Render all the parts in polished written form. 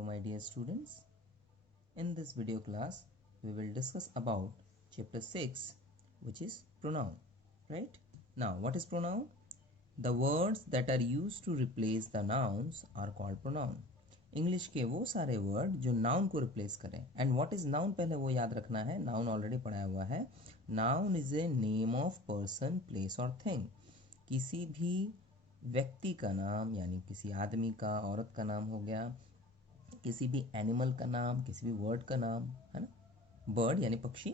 Hello my dear students. In this video class we will discuss about chapter 6 which is pronoun. Right? Now what is pronoun? The words that are used to replace the nouns are called pronoun. English के वो सारे word जो noun को replace करें. And what is noun पहले वो याद रखना है. नाउन ऑलरेडी पढ़ाया हुआ है. Noun is a name of person, place और थिंग. किसी भी व्यक्ति का नाम यानी किसी आदमी का, औरत का नाम हो गया, किसी भी एनिमल का नाम, किसी भी वर्ड का नाम, है ना, बर्ड यानी पक्षी,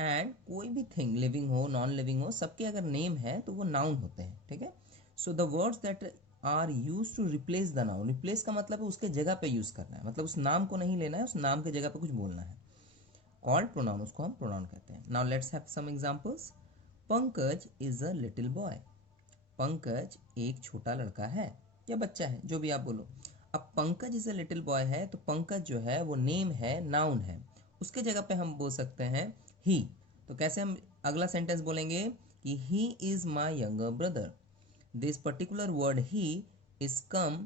एंड कोई भी थिंग लिविंग हो नॉन लिविंग हो, सबके अगर नेम है तो वो नाउन होते हैं. ठीक है. So the words that are use to replace the noun. Replace का मतलब है उसके जगह पे यूज करना है, मतलब उस नाम को नहीं लेना है, उस नाम के जगह पे कुछ बोलना है. कॉल्ड प्रोनाउन, उसको हम प्रोनाउन कहते हैं. Now let's have some examples. Pankaj is a little boy. Pankaj एक छोटा लड़का है या बच्चा है, जो भी आप बोलो. अब Pankaj is a little boy है तो पंकज जो है वो नेम है, नाउन है. उसके जगह पे हम बोल सकते हैं ही. तो कैसे हम अगला सेंटेंस बोलेंगे कि he is my younger brother. This particular word he is come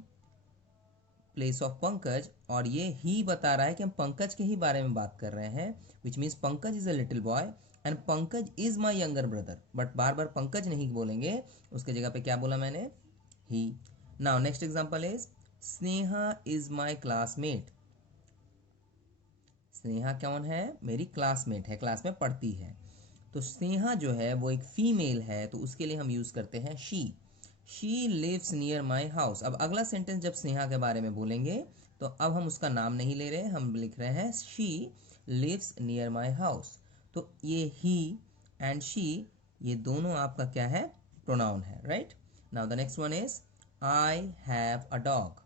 place of Pankaj, और ये ही बता रहा है कि हम पंकज के ही बारे में बात कर रहे हैं. Which means Pankaj is a little boy and Pankaj is my younger brother. But बार बार पंकज नहीं बोलेंगे, उसके जगह पे क्या बोला मैंने, he. Now next example is Sneha is my classmate. Sneha कौन है, मेरी क्लासमेट है, क्लास में पढ़ती है. तो स्नेहा जो है वो एक फीमेल है, तो उसके लिए हम यूज करते हैं she. She lives near my house. अब अगला सेंटेंस जब स्नेहा के बारे में बोलेंगे तो अब हम उसका नाम नहीं ले रहे, हम लिख रहे हैं she lives near my house. तो ये ही एंड शी ये दोनों आपका क्या है, प्रोनाउन है. Right. Now the next one is I have a dog.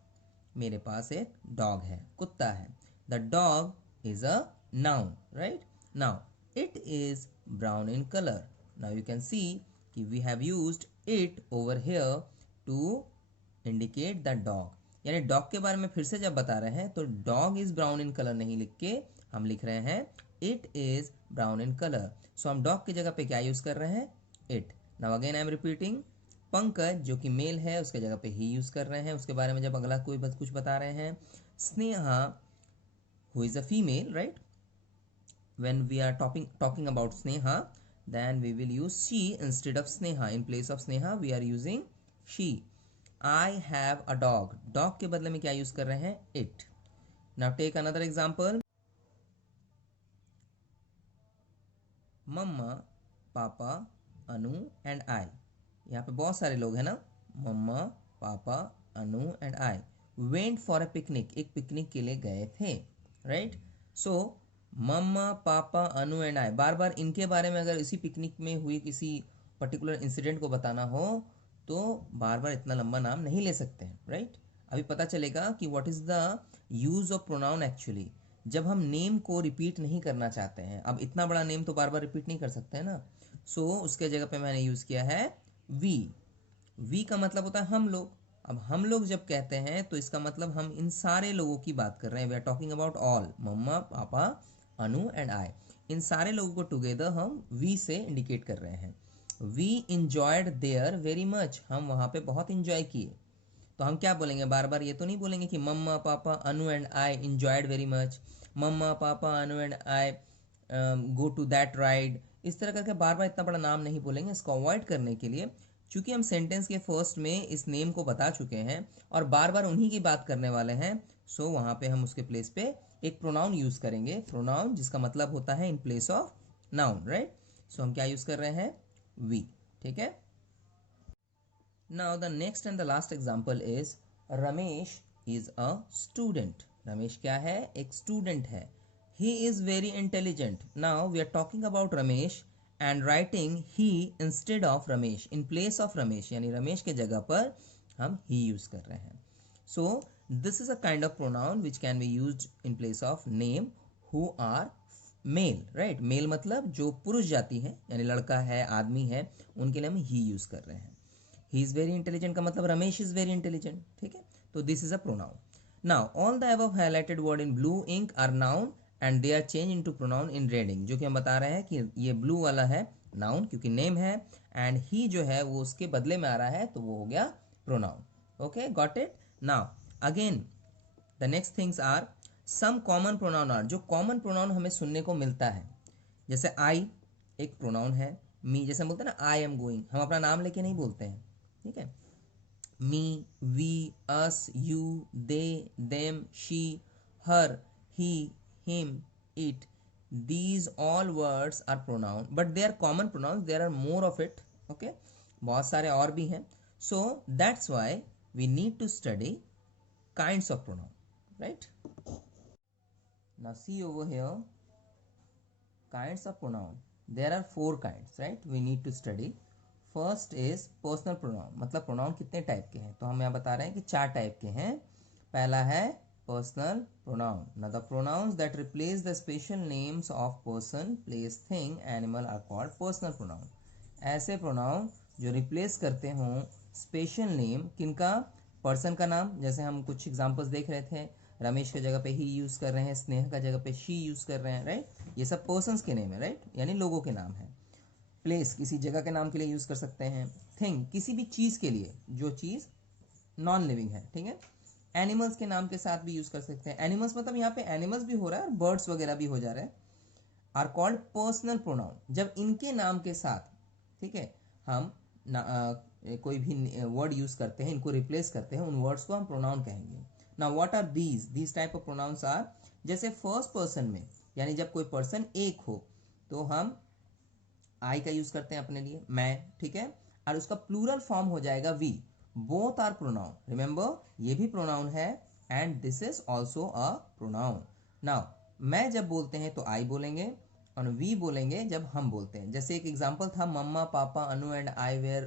मेरे पास एक डॉग है, कुत्ता है. The dog is a noun. Right. Now it is brown in colour. Now you can see कि we have used it over here to indicate the dog. यानी dog के बारे में फिर से जब बता रहे हैं तो dog is brown in colour नहीं लिख के हम लिख रहे हैं it is brown in colour. So हम डॉग की जगह पे क्या यूज कर रहे हैं, it. Now again I am repeating. Pankaj जो कि मेल है उसके जगह पे ही यूज कर रहे हैं. उसके बारे में जब अगला कोई कुछ बता रहे हैं. Sneha who is a female, right, when we are talking about sneha, then we will use she instead of sneha. In place of sneha we are using she. I have a dog. dog के बदले में क्या use कर रहे हैं, it. now take another example. Mamma, papa, Anu and आई. यहाँ पे बहुत सारे लोग हैं ना. Mamma, papa, Anu and I went for a picnic. एक पिकनिक के लिए गए थे. Right. So mamma, papa, Anu and आई, बार बार इनके बारे में अगर इसी पिकनिक में हुई किसी पर्टिकुलर इंसिडेंट को बताना हो तो बार बार इतना लंबा नाम नहीं ले सकते हैं. राइट. अभी पता चलेगा कि what is the use of pronoun actually, जब हम नेम को रिपीट नहीं करना चाहते हैं. अब इतना बड़ा नेम तो बार बार रिपीट नहीं कर सकते हैं ना. सो उसके जगह पे मैंने यूज किया है वी. वी का मतलब होता है हम लोग. अब हम लोग जब कहते हैं तो इसका मतलब हम इन सारे लोगों की बात कर रहे हैं. We are talking about all, mamma, papa, Anu and आई. इन सारे लोगों को टुगेदर हम वी से इंडिकेट कर रहे हैं. We enjoyed there very much. हम वहाँ पे बहुत इंजॉय किए. तो हम क्या बोलेंगे, बार बार ये तो नहीं बोलेंगे कि mamma, papa, Anu and I enjoyed very much. Mamma, papa, Anu and I go to that ride. इस तरह करके बार बार इतना बड़ा नाम नहीं बोलेंगे. इसको अवॉइड करने के लिए, चूंकि हम सेंटेंस के फर्स्ट में इस नेम को बता चुके हैं और बार बार उन्हीं की बात करने वाले हैं, सो वहां पे हम उसके प्लेस पे एक प्रोनाउन यूज करेंगे. प्रोनाउन जिसका मतलब होता है in place of noun. Right. So हम क्या यूज कर रहे हैं, वी. ठीक है. Now the next and the last example is Ramesh is a student. Ramesh क्या है, एक स्टूडेंट है. He is very intelligent. Now we are talking about Ramesh and writing he instead of Ramesh, in place of Ramesh, यानी रमेश के जगह पर हम he use कर रहे हैं. So this is a kind of pronoun which can be used in place of name who are male. right. male मतलब जो पुरुष जाति है, यानी लड़का है, आदमी है, उनके लिए हम he यूज कर रहे हैं. he is very intelligent का मतलब रमेश is very intelligent. ठीक है. तो this is a pronoun. Now all the above highlighted word in blue ink are noun and they are change into pronoun in reading. जो कि हम बता रहे हैं कि ये ब्लू वाला है नाउन क्योंकि नेम है, एंड ही जो है वो उसके बदले में आ रहा है तो वो हो गया pronoun. Okay, got it. Now again the next things are some common pronoun are, जो कॉमन प्रोनाउन हमें सुनने को मिलता है, जैसे आई एक प्रोनाउन है, मी जैसे हम बोलते हैं ना आई एम गोइंग, हम अपना नाम लेके नहीं बोलते हैं, ठीक है, me, we, us, you, they, them, she, her, he, him, it, these all words are pronoun but they are common pronouns, there are more of it, okay, बहुत सारे और भी हैं, so that's why we need to study kinds of pronoun, right? Now see over here, kinds of pronoun, there are 4 kinds, right? We need to study. First is personal pronoun, मतलब pronoun कितने type के हैं, तो हम यहाँ बता रहे हैं कि 4 टाइप के हैं. पहला है personal pronoun. Now the pronouns that replace the special names of person, place, thing, animal are called personal pronoun. ऐसे pronoun जो replace करते हों special name, किनका, person का नाम, जैसे हम कुछ examples देख रहे थे, रमेश की जगह पे ही यूज़ कर रहे हैं, स्नेहा का जगह पे शी यूज़ कर रहे हैं, राइट, ये सब persons के नेम है, राइट, यानी लोगों के नाम है. प्लेस किसी जगह के नाम के लिए यूज़ कर सकते हैं. थिंग किसी भी चीज़ के लिए जो चीज़ नॉन लिविंग है, ठीक है. एनिमल्स के नाम के साथ भी यूज कर सकते हैं. एनिमल्स मतलब यहाँ पे एनिमल्स भी हो रहा है और बर्ड्स वगैरह भी हो जा रहा है. आर कॉल्ड पर्सनल प्रोनाउन, जब इनके नाम के साथ, ठीक है, हम कोई भी वर्ड यूज करते हैं, इनको रिप्लेस करते हैं, उन वर्ड्स को हम प्रोनाउन कहेंगे. Now what are these type of pronouns are, जैसे फर्स्ट पर्सन में, यानी जब कोई पर्सन एक हो तो हम आई का यूज करते हैं अपने लिए, मैं, ठीक है, और उसका प्लूरल फॉर्म हो जाएगा we. Both are pronoun, remember ये भी प्रोनाउन है and this is also a pronoun. Now मैं जब बोलते हैं तो आई बोलेंगे और वी बोलेंगे जब हम बोलते हैं. जैसे एक एग्जांपल था, मम्मा papa Anu and I where,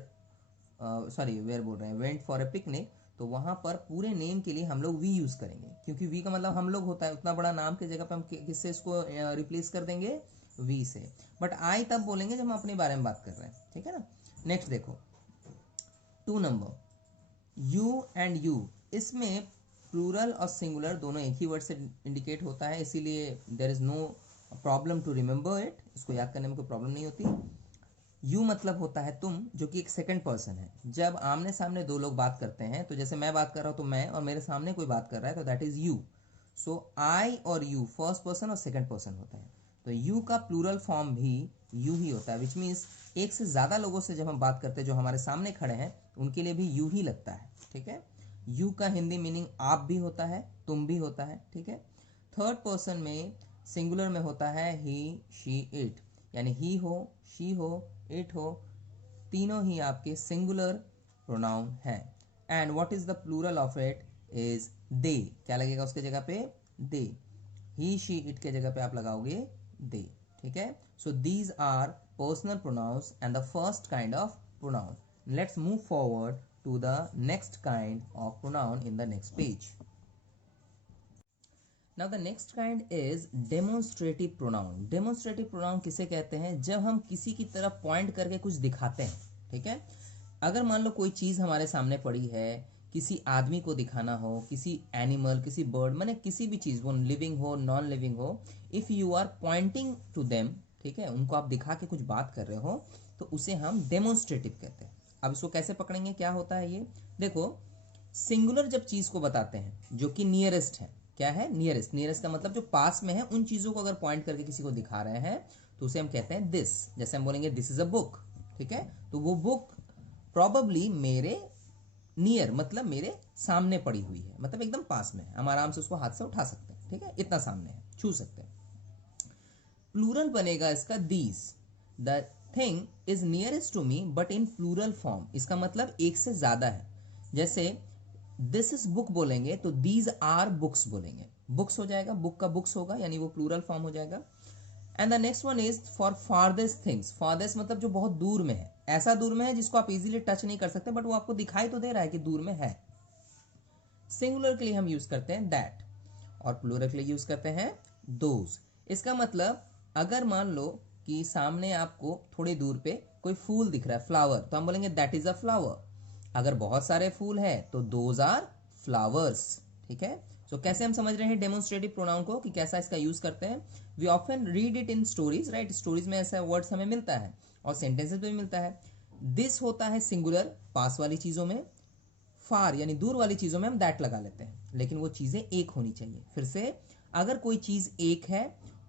where बोल रहे हैं, वेंट फॉर ए पिकनिक, तो वहां पर पूरे नेम के लिए हम लोग वी यूज करेंगे, क्योंकि वी का मतलब हम लोग होता है. उतना बड़ा नाम की जगह पे हम किससे इसको रिप्लेस कर देंगे, वी से. बट आई तब बोलेंगे जब हम अपने बारे में बात कर रहे हैं, ठीक है ना. नेक्स्ट देखो 2 नंबर, यू एंड यू, इसमें प्लूरल और सिंगुलर दोनों एक ही वर्ड से इंडिकेट होता है, इसीलिए there is no problem to remember it, इसको याद करने में कोई प्रॉब्लम नहीं होती. यू मतलब होता है तुम, जो कि एक सेकंड पर्सन है. जब आमने सामने दो लोग बात करते हैं, तो जैसे मैं बात कर रहा हूँ तो मैं, और मेरे सामने कोई बात कर रहा है तो दैट इज यू. सो आई और यू फर्स्ट पर्सन और सेकंड पर्सन होता है. तो यू का प्लूरल फॉर्म भी यू ही होता है, विच मीन्स एक से ज़्यादा लोगों से जब हम बात करते हैं जो हमारे सामने खड़े हैं, उनके लिए भी यू ही लगता है, ठीक है. यू का हिंदी मीनिंग आप भी होता है, तुम भी होता है, ठीक है. थर्ड पर्सन में सिंगुलर में होता है ही, शी, इट, यानी ही हो, शी हो, इट हो, तीनों ही आपके सिंगुलर प्रोनाउन हैं. And what is the plural of it is they. क्या लगेगा उसके जगह पे, दे. ही, शी, इट के जगह पे आप लगाओगे दे, ठीक है. So these are personal pronouns and the first kind of pronoun. Let's move forward to the next kind of pronoun in the next page. Now the next kind is demonstrative pronoun. Demonstrative pronoun किसे कहते हैं, जब हम किसी की तरफ point करके कुछ दिखाते हैं, ठीक है. अगर मान लो कोई चीज़ हमारे सामने पड़ी है, किसी आदमी को दिखाना हो, किसी एनिमल, किसी बर्ड, माने किसी भी चीज़, वो लिविंग हो नॉन लिविंग हो, if you are pointing to them, ठीक है, उनको आप दिखा के कुछ बात कर रहे हो, तो उसे हम डेमोन्स्ट्रेटिव कहते हैं. अब इसको कैसे पकड़ेंगे, क्या होता है ये देखो. सिंगुलर जब चीज़ को बताते हैं जो कि नियरेस्ट है, क्या है, नियरेस्ट. नियरेस्ट का मतलब जो पास में है, उन चीज़ों को अगर पॉइंट करके किसी को दिखा रहे हैं तो उसे हम कहते हैं दिस. जैसे हम बोलेंगे दिस इज अ बुक, ठीक है, तो वो बुक प्रॉबली मेरे नियर मतलब मेरे सामने पड़ी हुई है, मतलब एकदम पास में है, हम आराम से उसको हाथ से उठा सकते हैं, ठीक है, इतना सामने है, छू सकते हैं. प्लूरल बनेगा इसका these. The thing is nearest to me but in plural form. इसका मतलब एक से ज्यादा है. जैसे दिस इज बुक बोलेंगे तो दीज आर बुक्स बोलेंगे, बुक्स हो जाएगा, बुक का बुक्स होगा, यानी वो प्लूरल फॉर्म हो जाएगा. And the next one is for farthest things. Farthest मतलब जो बहुत दूर में है, ऐसा दूर में है जिसको आप इजीली टच नहीं कर सकते, बट वो आपको दिखाई तो दे रहा है कि दूर में है. सिंगुलर के लिए हम यूज करते हैं दैट और प्लूरल के लिए यूज करते हैं दोज. इसका मतलब अगर मान लो कि सामने आपको थोड़ी दूर पे कोई फूल दिख रहा है, फ्लावर, तो हम बोलेंगे दैट इज अ फ्लावर. अगर बहुत सारे फूल है तो दोज आर फ्लावर्स, ठीक है. सो कैसे हम समझ रहे हैं डेमोन्स्ट्रेटिव प्रोनाउन को, कि कैसा इसका यूज करते हैं. We often read it in stories, right. Stories में ऐसा वर्ड्स हमें मिलता है और सेंटेंसेस में भी मिलता है. दिस होता है सिंगुलर पास वाली चीजों में, फार यानी दूर वाली चीज़ों में हम दैट लगा लेते हैं, लेकिन वो चीज़ें एक होनी चाहिए। फिर से, अगर कोई चीज़ एक है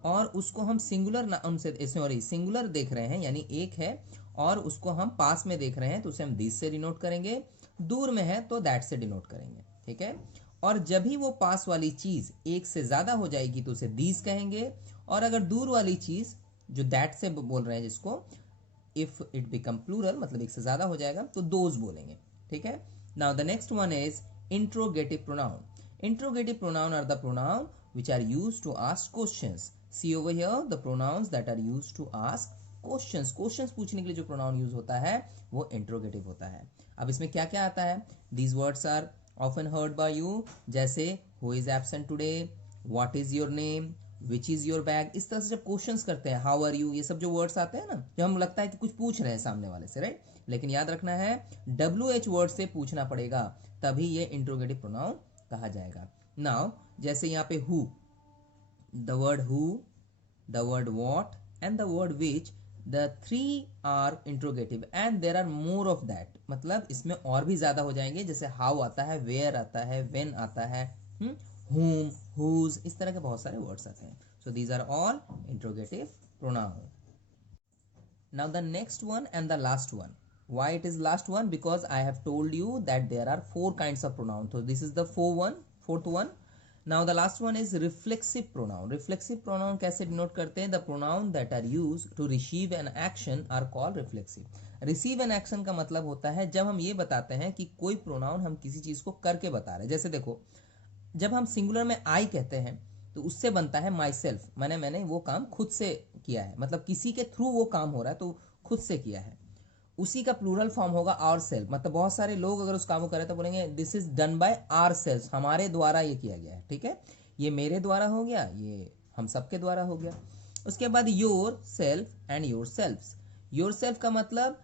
और उसको हम सिंगुलर ना उनसे सॉरी सिंगुलर देख रहे हैं यानी एक है और उसको हम पास में देख रहे हैं तो उसे हम दिस से डिनोट करेंगे, दूर में है तो दैट से डिनोट करेंगे, ठीक है। और जब भी वो पास वाली चीज़ एक से ज़्यादा हो जाएगी तो उसे दीस कहेंगे, और अगर दूर वाली चीज़ जो दैट से बोल रहे हैं जिसको, इफ इट बिकम प्लूरल मतलब एक से ज़्यादा हो जाएगा तो दोज बोलेंगे, ठीक है। Now the next one is interrogative pronoun. Interrogative pronoun are the pronoun which are used to ask questions. See over here the pronouns that are used to ask questions. Questions पूछने के लिए जो pronoun use होता है वो interrogative होता है. अब इसमें क्या क्या आता है? These words are often heard by you, जैसे who is absent today, what is your name, which is your bag. इस तरह से जब क्वेश्चंस करते हैं how are you, ये सब जो वर्ड्स आते हैं ना, जो हम लगता है कि कुछ पूछ रहे हैं सामने वाले से, राइट, लेकिन याद रखना है WH वर्ड से पूछना पड़ेगा, तभी ये इंट्रोगेटिव प्रोनाउन कहा जाएगा. नाउ जैसे यहाँ पे who, the word who, the word what and the word which, the three are interrogative and there are more of that. मतलब इसमें और भी ज्यादा हो जाएंगे, जैसे हाउ आता है, वेयर आता है, व्हेन आता है, whom, whose, इस तरह के बहुत सारे वर्ड्स आते हैं. So these are all interrogative pronoun. Now the next one and the last one. Why it is last one? Because I have told you that there are 4 kinds of pronoun. So this is the fourth one. Now the last one is reflexive pronoun. Reflexive pronoun कैसे denote करते हैं? The pronoun that are used to receive an action are called reflexive. Receive an action का मतलब होता है जब हम ये बताते हैं कि कोई pronoun हम किसी चीज़ को करके बता रहे हैं. जैसे देखो, जब हम सिंगुलर में आई कहते हैं तो उससे बनता है माई सेल्फ, मैंने वो काम खुद से किया है, मतलब किसी के थ्रू वो काम हो रहा है तो खुद से किया है. उसी का प्लूरल फॉर्म होगा आवर सेल्फ, मतलब बहुत सारे लोग अगर उस काम को करें तो बोलेंगे this is done by ourself, हमारे द्वारा ये किया गया है, ठीक है. ये मेरे द्वारा हो गया, ये हम सबके द्वारा हो गया. उसके बाद yourself and yourselves. Yourself का मतलब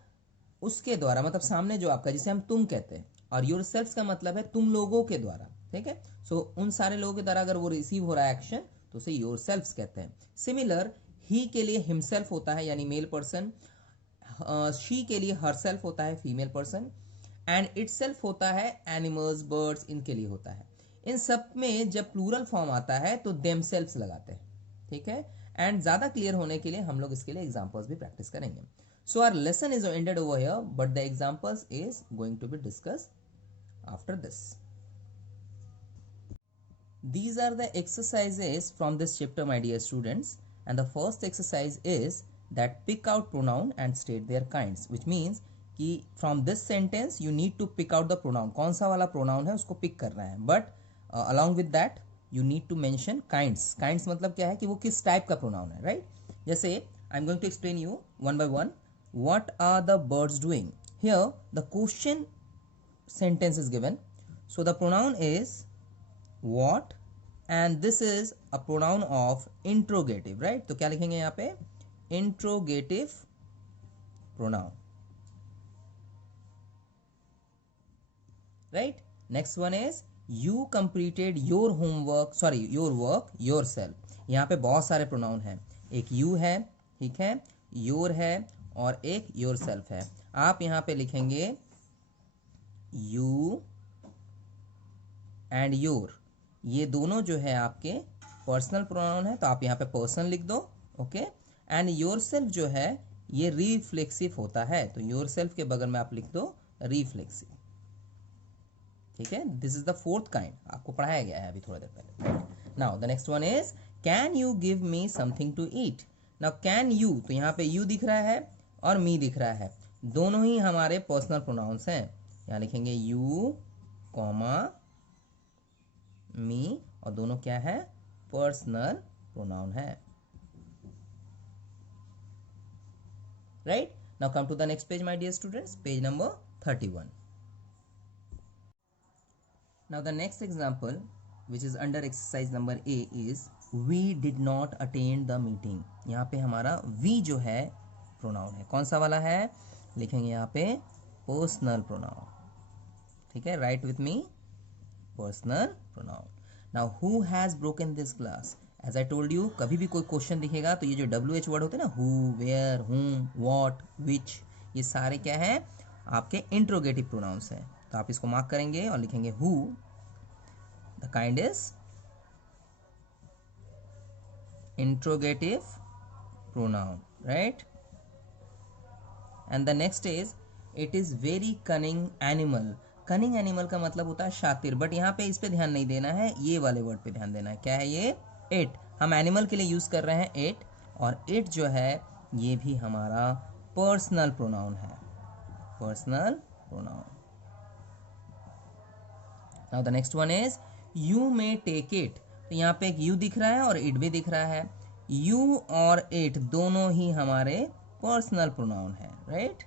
उसके द्वारा, मतलब सामने जो आपका, जिसे हम तुम कहते हैं, और योर सेल्फ का मतलब है तुम लोगों के द्वारा, ठीक है. सो उन सारे लोगों के द्वारा अगर वो रिसीव हो रहा है एक्शन तो उसे योर सेल्फ कहते हैं. सिमिलर, ही के लिए हिमसेल्फ होता है यानी मेल पर्सन, शी के लिए हर सेल्फ होता है female person, and it self होता है एनिमल्स, बर्ड्स, इनके लिए होता है. इन सब में जब प्लूरल फॉर्म आता है तो देम सेल्फ्स लगाते हैं, ठीक है. एंड ज़्यादा क्लियर होने के लिए हम लोग इसके लिए एग्जाम्पल्स भी प्रैक्टिस करेंगे. So our lesson is ended over here, but the examples is going to be discuss after this. These are the exercises from this chapter, my dear students, and the first exercise is that pick out pronoun and state their kinds, which means कि from this sentence you need to pick out the pronoun, कौन सा वाला pronoun है उसको pick करना है, but along with that you need to mention kinds. Kinds मतलब क्या है कि वो किस type का pronoun है, right? जैसे I'm going to explain you one by one. What are the birds doing? Here the question sentence is given, so the pronoun is what and this is a pronoun of interrogative, right? तो क्या लिखेंगे यहाँ पे? Interrogative pronoun, right? Next one is you completed your homework, sorry your work yourself. यहाँ पे बहुत सारे pronoun हैं, एक you है, ठीक है, your है और एक yourself है. आप यहाँ पे लिखेंगे you and your, ये दोनों जो है आपके पर्सनल प्रोनाउन है तो आप यहाँ पे पर्सन लिख दो, ओके. एंड योर सेल्फ जो है ये रिफ्लेक्सिव होता है तो योर सेल्फ के बगल में आप लिख दो रिफ्लेक्सिव, ठीक है. This is the fourth kind, आपको पढ़ाया गया है अभी थोड़ी देर पहले. Now the next one is can you give me something to eat. Now can you, तो यहाँ पे यू दिख रहा है और मी दिख रहा है, दोनों ही हमारे पर्सनल प्रोनाउंस हैं. यहाँ लिखेंगे यू कॉमा मी और दोनों क्या है? पर्सनल प्रोनाउन है, right. Now come to the next page my dear students, page number 31. Now the next example which is under exercise number A is we did not attend the meeting. यहाँ पे हमारा we जो है pronoun है, कौन सा वाला है? लिखेंगे यहाँ पे पर्सनल प्रोनाउन, ठीक है. Write with me, personal pronoun. Now who has broken this glass. As I told you, कभी भी कोई क्वेश्चन दिखेगा तो ये जो WH वर्ड होते हैं ना, हु, वेयर, हुम, व्हाट, विच, ये सारे क्या है? आपके इंट्रोगेटिव प्रोनाउंस हैं. तो आप इसको मार्क करेंगे और लिखेंगे who, the kind is interrogative pronoun, right. And the next is it is very cunning animal. Cunning animal का मतलब होता है शातिर, बट यहाँ पे इस पे ध्यान नहीं देना है, ये वाले वर्ड पे ध्यान देना है। क्या है ये? इट। हम एनिमल के लिए यूज कर रहे हैं इट, और इट जो है ये भी हमारा पर्सनल प्रोनाउन है, personal pronoun. Now the next one is you may take it. तो यहाँ पे एक यू दिख रहा है और इट भी दिख रहा है। यू और इट दोनों ही हमारे पर्सनल प्रोनाउन है, right.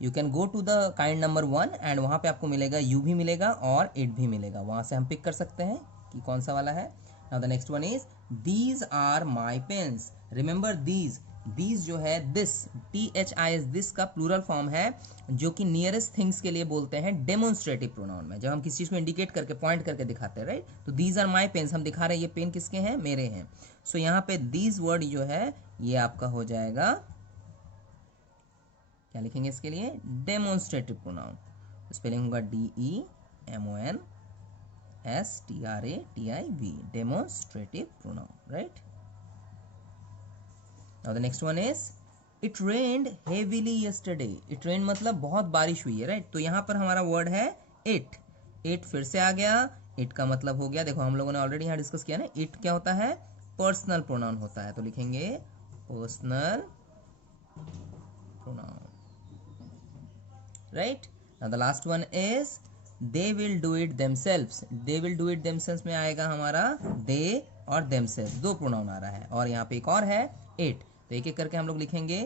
You can go to the kind number 1 and वहाँ पे आपको मिलेगा यू भी मिलेगा और इट भी मिलेगा, वहाँ से हम पिक कर सकते हैं कि कौन सा वाला है। Now the next one is these are my pens. Remember these, these जो है दिस, THIS, दिस का प्लूरल फॉर्म है, जो कि नियरेस्ट थिंग्स के लिए बोलते हैं डेमोन्स्ट्रेटिव प्रोनाउन में, जब हम किसी चीज़ को इंडिकेट करके पॉइंट करके दिखाते हैं, राइट। तो दीज आर माई पेन्स, हम दिखा रहे हैं ये पेन किसके हैं? मेरे हैं। सो यहाँ पे दीज वर्ड जो है ये आपका हो जाएगा, क्या लिखेंगे इसके लिए? Demonstrative pronoun. स्पेलिंग होगा DEMONSTRATIV, demonstrative pronoun, right. Now the next one is it rained heavily yesterday. It rain मतलब बहुत बारिश हुई है, राइट। तो यहाँ पर हमारा वर्ड है इट। इट फिर से आ गया, इट का मतलब हो गया, देखो हम लोगों ने ऑलरेडी यहाँ डिस्कस किया ना, इट क्या होता है? पर्सनल प्रोनाउन होता है, तो लिखेंगे personal pronoun, right. Now the last one is they will do it themselves. They will do it themselves में आएगा हमारा दे और देमसेल्व्स, दो प्रोनाउन आ रहा है, और यहाँ पे एक और है इट। तो एक एक करके हम लोग लिखेंगे।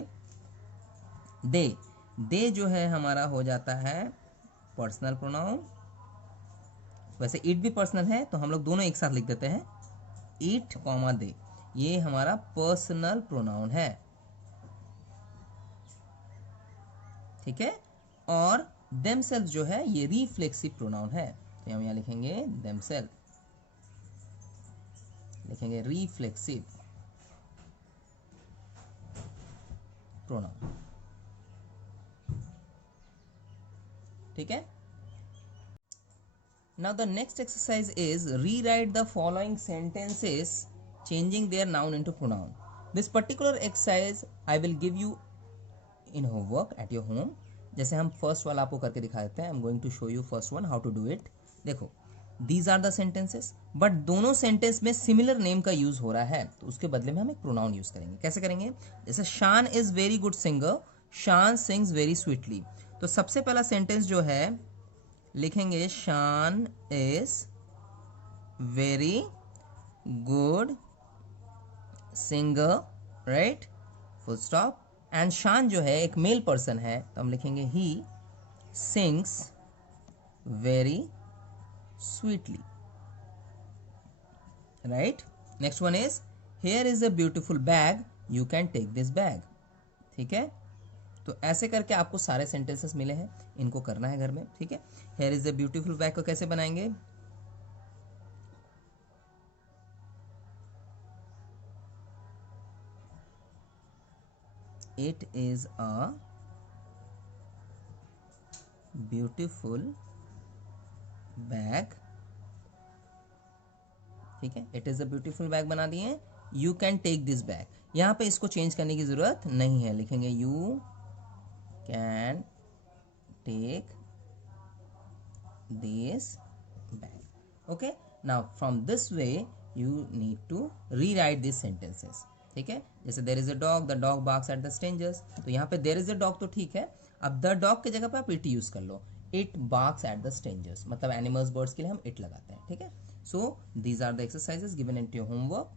दे, दे जो है हमारा हो जाता है पर्सनल प्रोनाउन। वैसे इट भी पर्सनल है, तो हम लोग दोनों एक साथ लिख देते हैं, इट कॉमा दे, ये हमारा पर्सनल प्रोनाउन है, ठीक है। और देमसेल्फ जो है ये रिफ्लेक्सिव प्रोनाउन है, तो हम यहाँ लिखेंगे देमसेल्फ, लिखेंगे रिफ्लेक्सिव प्रोनाउन, ठीक है। Now the next exercise is rewrite the following sentences changing their noun into pronoun. This particular exercise I will give you in homework at your home. जैसे हम फर्स्ट वाला आपको करके दिखा देते हैं। I'm going to show you first one how to do it. देखो, these are the sentences, but दोनों सेंटेंस में सिमिलर नेम का यूज हो रहा है, तो उसके बदले में हम एक प्रोनाउन यूज करेंगे। कैसे करेंगे? जैसे शान इज वेरी गुड सिंगर, शान सिंग्स वेरी स्वीटली। तो सबसे पहला सेंटेंस जो है लिखेंगे शान is very good singer, right, full stop. And शान जो है एक मेल पर्सन है, तो हम लिखेंगे he sings very sweetly, right. Next one is here is a beautiful bag, you can take this bag, ठीक है। तो ऐसे करके आपको सारे सेंटेंसेस मिले हैं, इनको करना है घर में, ठीक है। Here is a beautiful bag को कैसे बनाएंगे? It is a beautiful bag, ठीक है। It is a beautiful bag बना दिए। You can take this bag, यहां पे इसको चेंज करने की जरूरत नहीं है, लिखेंगे you can take this bag, okay। now from this way you need to rewrite these sentences, ठीक है। जैसे there is a dog, the dog barks at the strangers, तो यहाँ पे there is a dog तो ठीक है, अब the dog के जगह पे आप it यूज कर लो, it barks at the strangers, मतलब animals, birds के लिए हम it लगाते हैं, ठीक है। so these are the exercises given into your homework.